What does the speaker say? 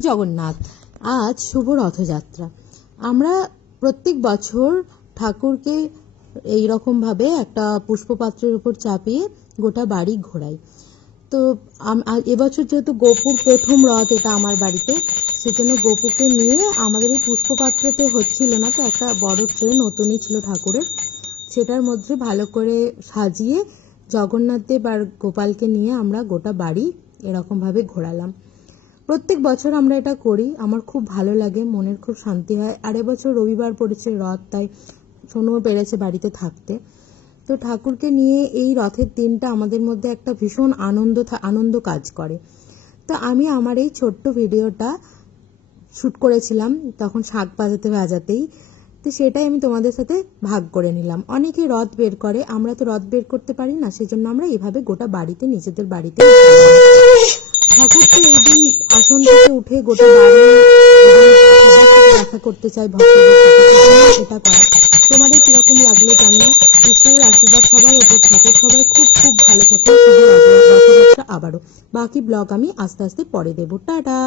জগন্নাথ। আজ শুভ রথযাত্রা। আমরা প্রত্যেক বছর ঠাকুরকে এইরকম ভাবে একটা পুষ্পপাত্রের উপর চাপিয়ে গোটা বাড়ি ঘোরাই। তো এবছর যেহেতু গোপুর প্রথম রথ এটা আমার বাড়িতে, সেজন্য গোপুকে নিয়ে আমাদের এই পুষ্পপাত্রতে হচ্ছিল না, তো একটা বড় ট্রে নতুনই ছিল ঠাকুরের, সেটার মধ্যে ভালো করে সাজিয়ে জগন্নাথ দেব আর গোপালকে নিয়ে আমরা গোটা বাড়ি এরকম ভাবে ঘোরালাম। প্রত্যেক বছর আমরা এটা করি, আমার খুব ভালো লাগে, মনের খুব শান্তি হয়। আর এবছর রবিবার পড়েছে রথ, তাই সোনুও পেরেছে বাড়িতে থাকতে। তো ঠাকুরকে নিয়ে এই রথের দিনটা আমাদের মধ্যে একটা ভীষণ আনন্দ কাজ করে। তো আমি আমার এই ছোট্ট ভিডিওটা শ্যুট করেছিলাম তখন শাঁখ বাজাতেই, তো সেটাই আমি তোমাদের সাথে ভাগ করে নিলাম। অনেকে রথ বের করে, আমরা তো রথ বের করতে পারি না, সেজন্য আমরা এইভাবে গোটা বাড়িতে নিজেদের বাড়িতে ঠাকুরকে এই দিন আসন থেকে উঠে গোটা বাড়ি দেখা করতে চাই, ভক্তদের সাথে এটা করা। তোমাদের কিরকম লাগলো জানিও। ঈশ্বরের আশীর্বাদ সবার উপর থাকে, সবাই খুব খুব ভালো থাকো। রথযাত্রা আবারও। বাকি ব্লগ আমি আস্তে আস্তে পরে দেবো। টাটা।